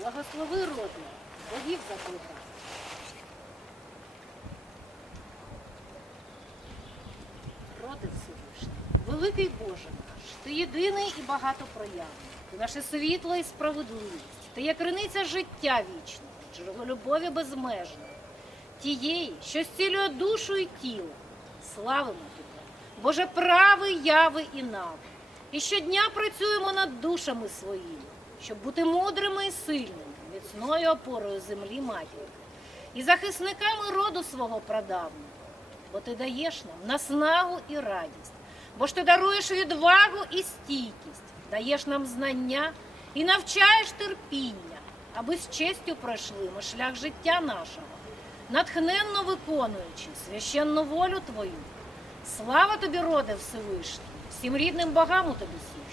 Благослови роди, богів закликав. Роди Всевишній, великий Боже наш, ти єдиний і багатопроявний, ти наше світло і справедливість, ти є криниця життя вічного, джерело любові безмежної, тієї, що зцілює душу і тіло. Славимо тебе, Боже, правий, яви і нави. І щодня працюємо над душами своїми, щоб бути мудрими і сильними, міцною опорою землі матінки і захисниками роду свого прадавнього. Бо ти даєш нам наснагу і радість, бо ж ти даруєш відвагу і стійкість, даєш нам знання і навчаєш терпіння, аби з честю пройшли ми шлях життя нашого, натхненно виконуючи священну волю Твою. Слава тобі, роде Всевишній, всім рідним богам у тобі сущі.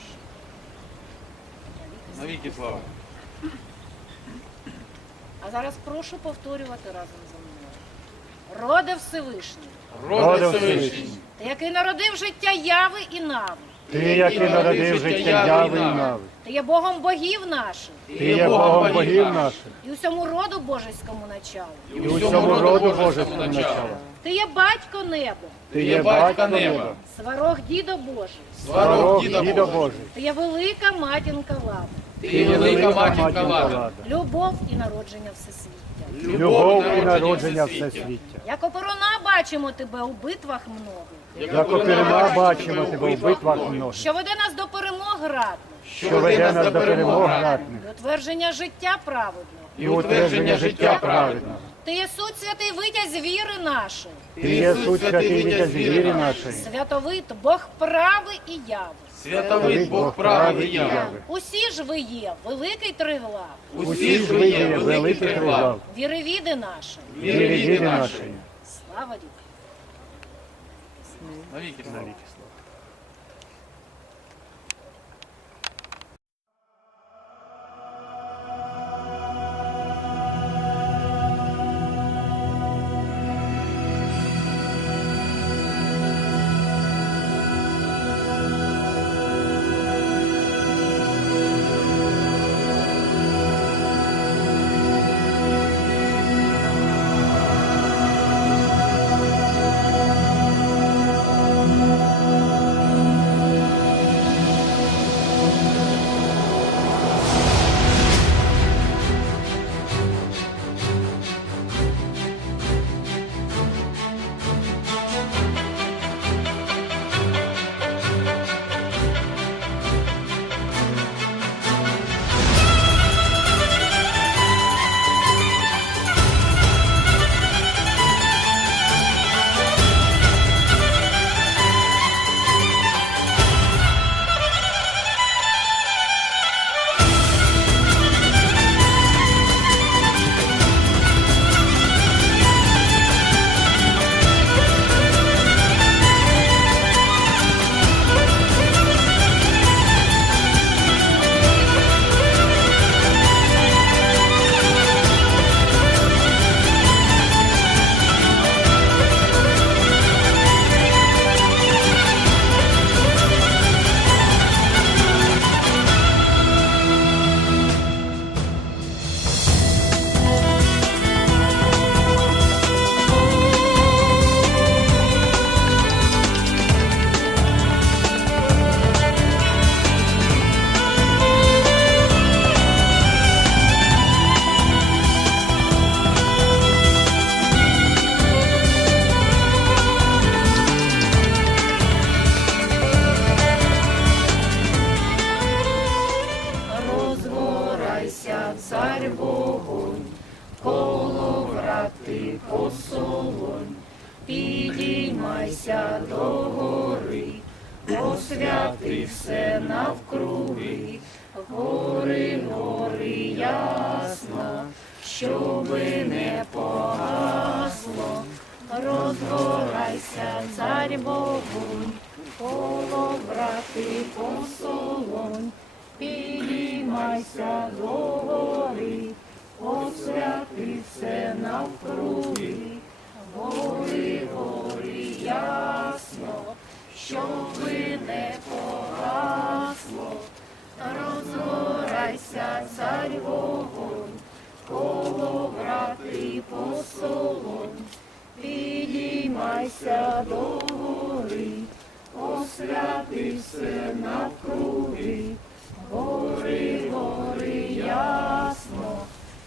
Навіки слава. А зараз прошу повторювати разом зі мною. Роде Всевишній, Роди Всевишній. ти, який народив життя яви і нави, Ти, який народив життя яви і нави. ти є Богом богів наших Ти є Богом богів наших. і усьому роду божеському началу. І усьому роду Божеському начала. Ти є батько небо, Ти є батько неба, сварог дідо Божий, Сварог Дідо діда Божий. ти є велика матінка лава, Є велика матінка лада. любов і народження всесвіття. Любов і народження всесвіття. Як оперона бачимо тебе у битвах многих, Як опірна бачимо тебе в битвах многих, що веде нас до перемог радних, що веде нас до перемог ратних до твердження життя праведного. і утвердження життя праведного. Ти є суть святий витязь віри нашої, Ти є суть святий вітязь віри нашої. святовит Бог правий і яви. Святовий Бог правий і яви. Усі ж ви є, великий триглав, Усі ж ви є великий триглав. віревіди наші. Віри наші. Слава Діві. Навіки слава. Навкруги, гори, гори ясно, щоби не погасло, розгорайся, царь вогонь, коло брати посолонь, підіймайся до гори, освяти все навкруги, гори, гори ясно, щоби не погасло, розгорайся, царь вогонь, коло брати посолонь, підіймайся до гори, освяти все навкруги, гори, гори ясно,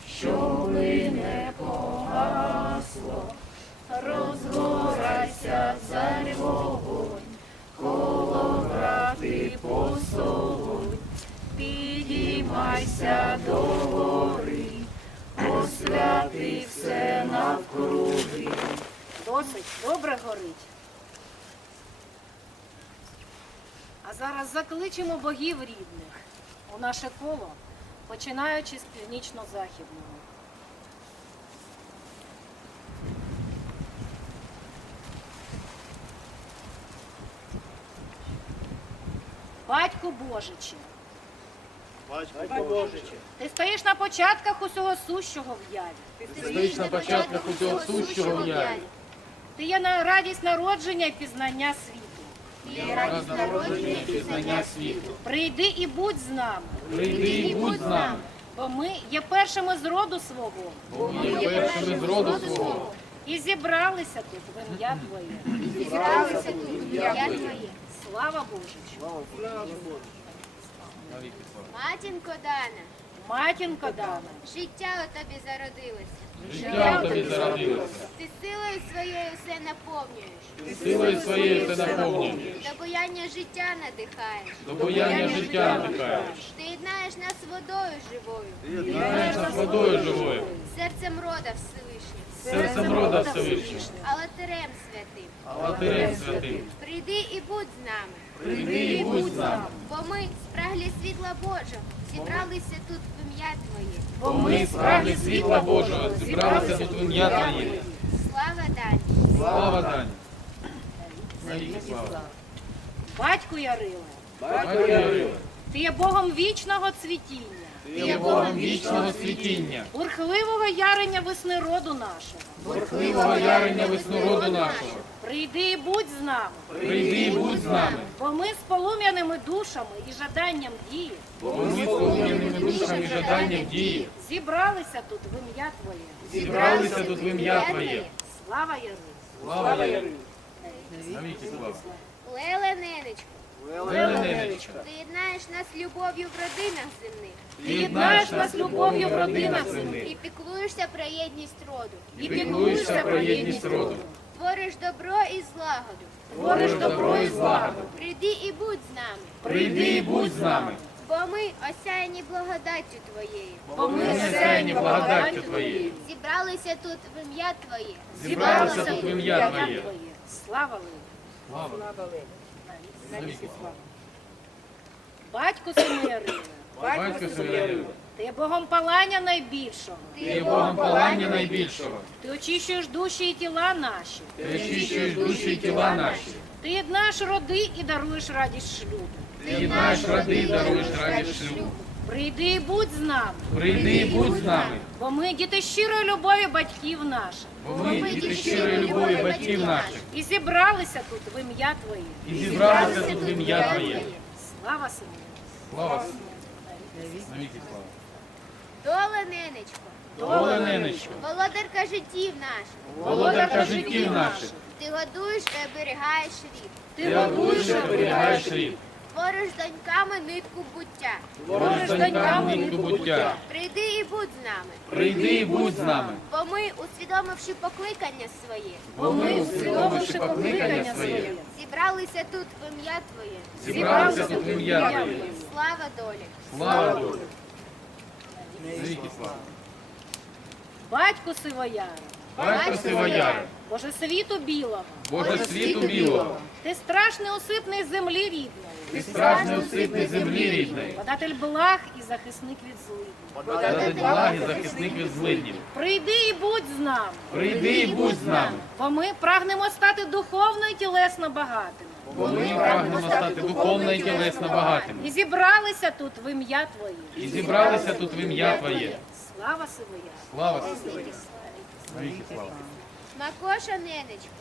що ми не погасло, розгорайся. Досить добре горить. А зараз закличемо богів рідних у наше коло, починаючи з північно-західного. Батьку Божичі, Батько Божиче, ти стоїш на початках усього сущого в яві. ти стоїш на початках усього сущого в яві. Ти є на радість народження і пізнання світу. Раз народження і пізнання світу. Прийди і будь з нами, Прийди і будь з нами, бо ми є першими з роду свого бо ми є першими з роду свого. і зібралися тут в ім'я Твоє. Зібралися тут, я твоє. Слава Божичу! Навіки слава. Матінко Дана, Матінко Дана, життя у тобі зародилося. Життя в тобі зародилося. Ти силою своєю все наповнюєш. Ти силою своєю все наповнюєш. До бояння життя надихаєш. До бояння життя надихаєш. Ти єднаєш нас водою живою, Єднаєш нас водою живою, серцем рода Всевишнім, серцем рода Всевишнього, алатерем святим. Латерем святим. Прийди і будь з нами, Прийди і будь з нами, бо ми, спраглі світла Божого, зібралися тут в ім'я Твоє. бо ми справді світла Божого зібралися тут в ім'я Твоє. Слава Дані! Слава Дані. Навіки слава. батьку Ярила, Батько Ярила, ти є Богом вічного цвітіння, ти є Богом вічного світіння, бурхливого ярення весни роду нашого. бурхливого ярення веснороду нашого. Прийди і будь з нами, Прийди і будь з нами, бо ми з полум'яними душами і жаданням дії бо ми з полум'яними душами і жаданням дії зібралися тут в ім'я Твоє. зібралися тут в ім'я Твоє. Слава Ярилу! Слава Ярилу. Навіки слава. Леле Ненечко, ти єднаєш нас любов'ю в родинах земних Ти єднаєш нас любов'ю в родинах земних і піклуєшся про єдність роду. і піклуєшся про єдність роду. Твориш добро і злагоду. Твориш добро і злагоду. Прийди і будь з нами, Прийди і будь з нами, бо ми осяяні благодаттю Твоєю. Бо ми осяяні благодаттю Твоєю. Зібралися тут в ім'я Твоє. Зібралися тут в ім'я Твоє. Слава Леві! Слава. Слава. Батько Семирина, Батько Семирина, ти Богом палання найбільшого. ти Богом палання найбільшого. Ти очищуєш душі і тіла наші. Ти очищуєш душі і тіла наші. Ти єднаєш роди і даруєш радість шлюбу. Ти єднаєш роди і даруєш радість шлюбу. Прийди і будь з нами, Прийди і будь з нами, бо ми діти щирої любові батьків наших. бо ми діти щирої любові батьків наших. І зібралися тут в ім'я Твоє. І зібралися тут в ім'я Твоє. Слава сину! Слава навіки слава. Доле Ненечко, Олененечко, володарка життів наших. володарка життів наших. Ти годуєш і оберігаєш рід. Ти годуєш і оберігаєш рід. Твориш з доньками нитку буття. Твориш донькам нитку буття. Прийди і будь з нами, Прийди і будь з нами, бо ми, усвідомивши покликання своє, бо ми, усвідомивши покликання своє, зібралися тут в ім'я Твоє. зібралися тут в ім'я Твоє. Слава долі! Слава Богу. Навіки слава. Батько Сивояра, Батько Сивояр, Боже світу білого, Боже світу білого, ти страшний осипний землі рідної, ти страшний усипний землі рідної, податель благ і захисник від злидні. подати благи захисник від злиднів. Прийди і будь з нами, Прийди і будь з нами, бо ми прагнемо стати духовно і тілесно багатими. бо ми прагнемо стати духовно і тілесно багатими. І зібралися тут в ім'я Твоє. І зібралися тут в ім'я Твоє. Слава Сивояра! Слава навіки слава. Макоша Ненечко,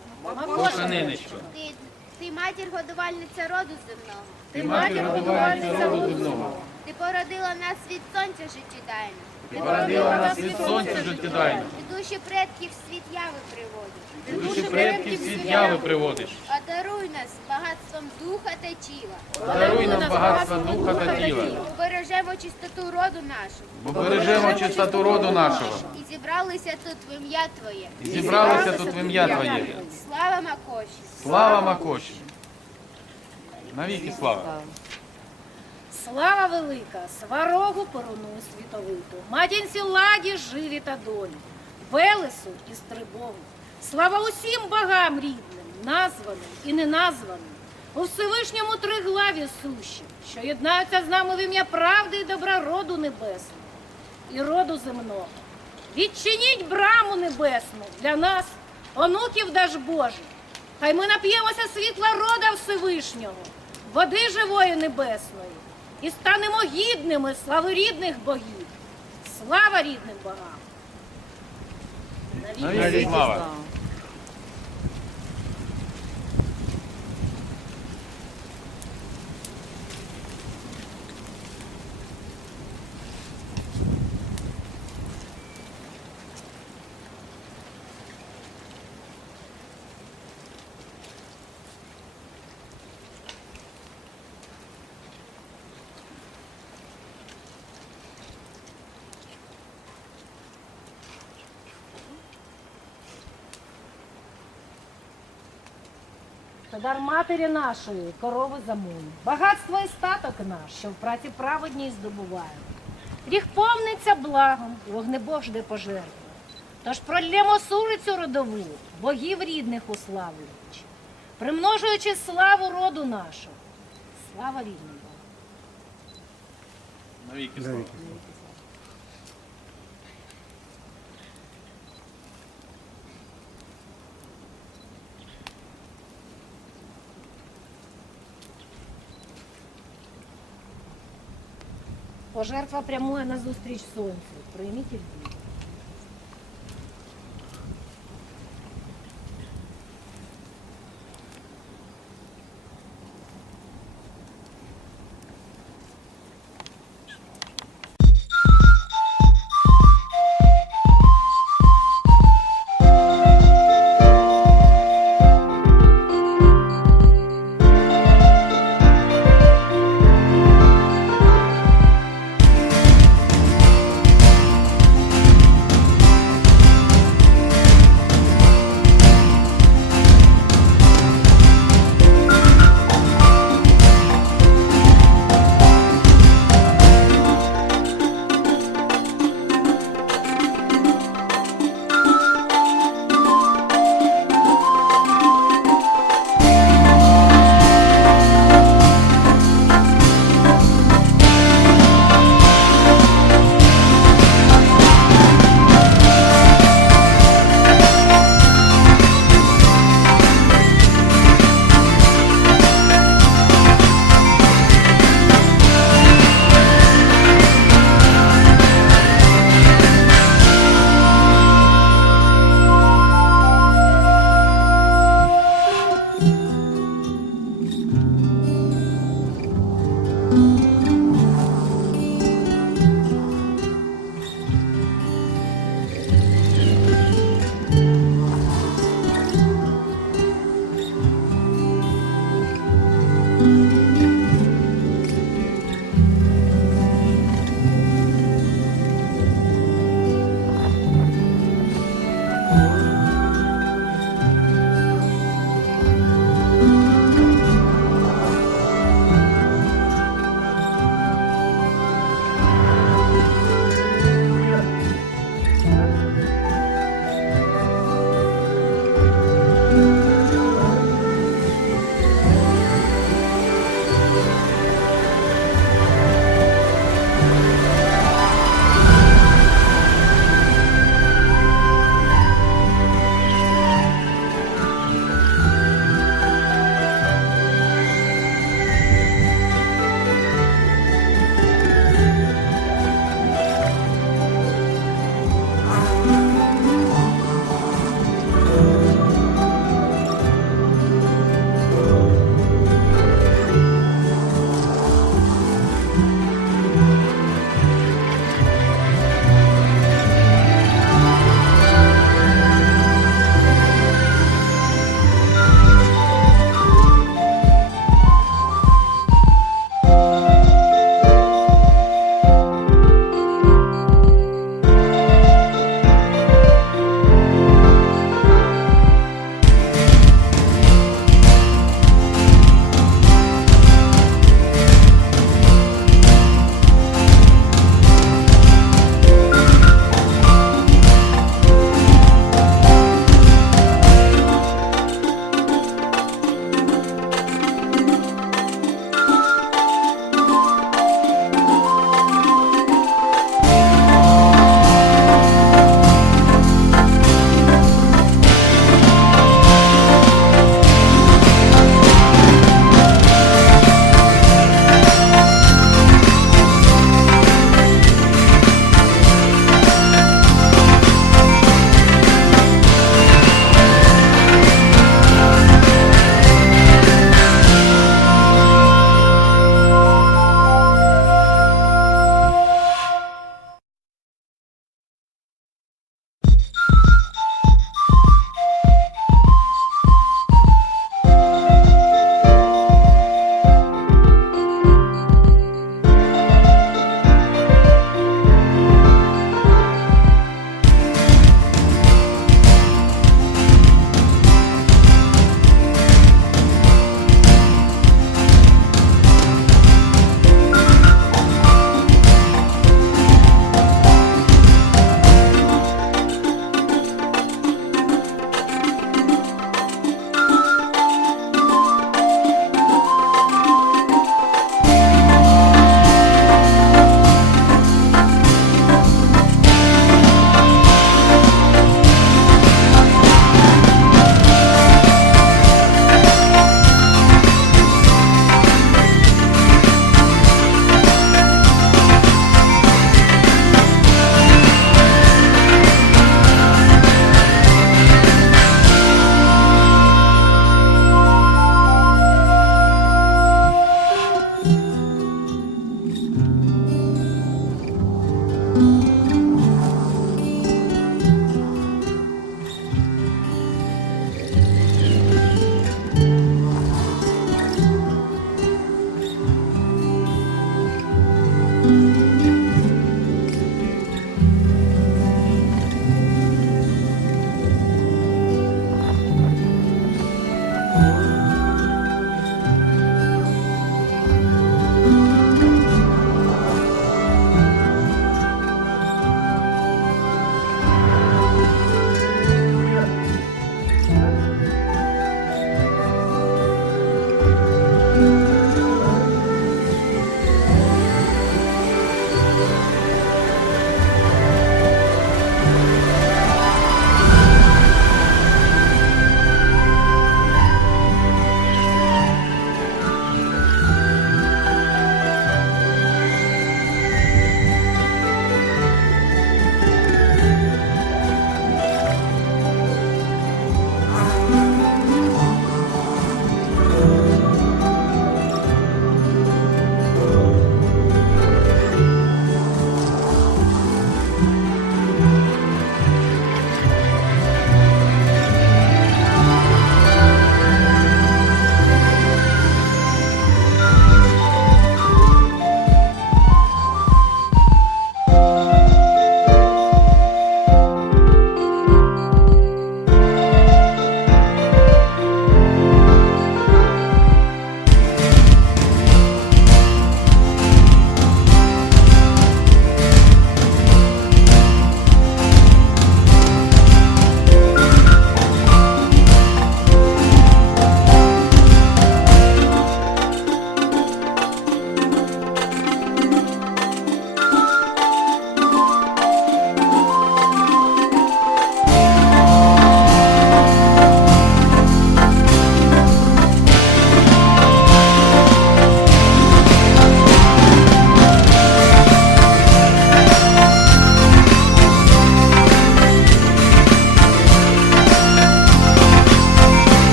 Боже ненечко, ти, ти матір годувальниця роду земного. Ти матір годувальниця роду. Ти породила нас від сонця життєдайно. Ти породила нас від сонця життєдайно. Ти душі предків світ яви приводиш. Душі предків світ яви приводиш. Одаруй нас багатством духа та тіла. Даруй нам багатство духа та тіла, Убережемо чистоту роду нашого. бо бережемо чистоту роду нашого. І зібралися тут в ім'я Твоє. І зібралися тут в ім'я Твоє. Слава Макоші! Слава Макоші! Навіки слава! Слава велика, сварогу поруну світовиту, матінці ладі живі та долі, Велесу і стрибогу. Слава усім богам рідним, названим і неназваним, у Всевишньому триглаві сущі, що єднаються з нами в ім'я правди і добра роду небесного і роду земного. Відчиніть браму небесну для нас, онуків даж Божих. Хай ми нап'ємося світла рода Всевишнього, води живої небесної, і станемо гідними слави рідних богів. Слава рідним богам! Навіть слава! Це дар матері нашої, корови замуні, багатство і статок наш, що в праці праведній здобуваємо. Ріг повниться благом, вогнебог жде пожертви. Тож прольємо сурицю родову, богів рідних уславлюючи, примножуючи славу роду нашого. Слава рідним Богам! Навіки слава! Пожертва прямує назустріч сонцю. Прийміть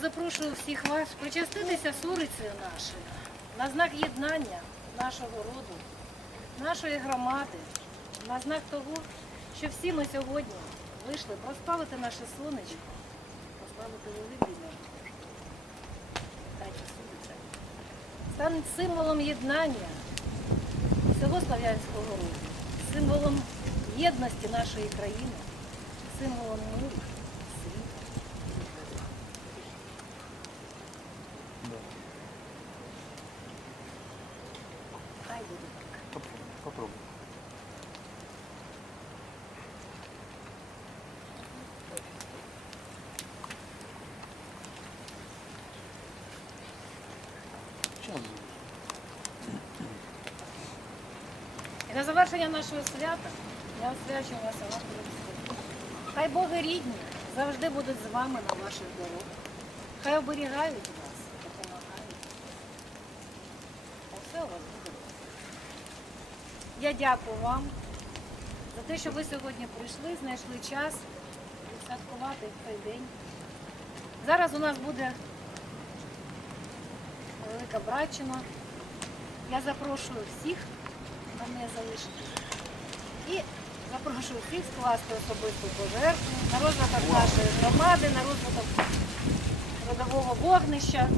запрошую всіх вас причаститися сурицею нашою на знак єднання нашого роду, нашої громади, на знак того, що всі ми сьогодні вийшли прославити наше сонечко, прославити великий. Дайте суриця. Стане символом єднання всього слав'янського роду, символом єдності нашої країни, символом миру, І на завершення нашого свята я освячую вас Аллаху Христу. Хай Боги рідні завжди будуть з вами на ваших дорогах. Хай оберігають вас, допомагають. А все у вас буде. Я дякую вам за те, що ви сьогодні прийшли, знайшли час святкувати цей день. Зараз у нас буде велика братчина. Я запрошую всіх на мене залишитись. І запрошую всіх скласти особисту пожертву на розвиток нашої громади, на розвиток родового вогнища.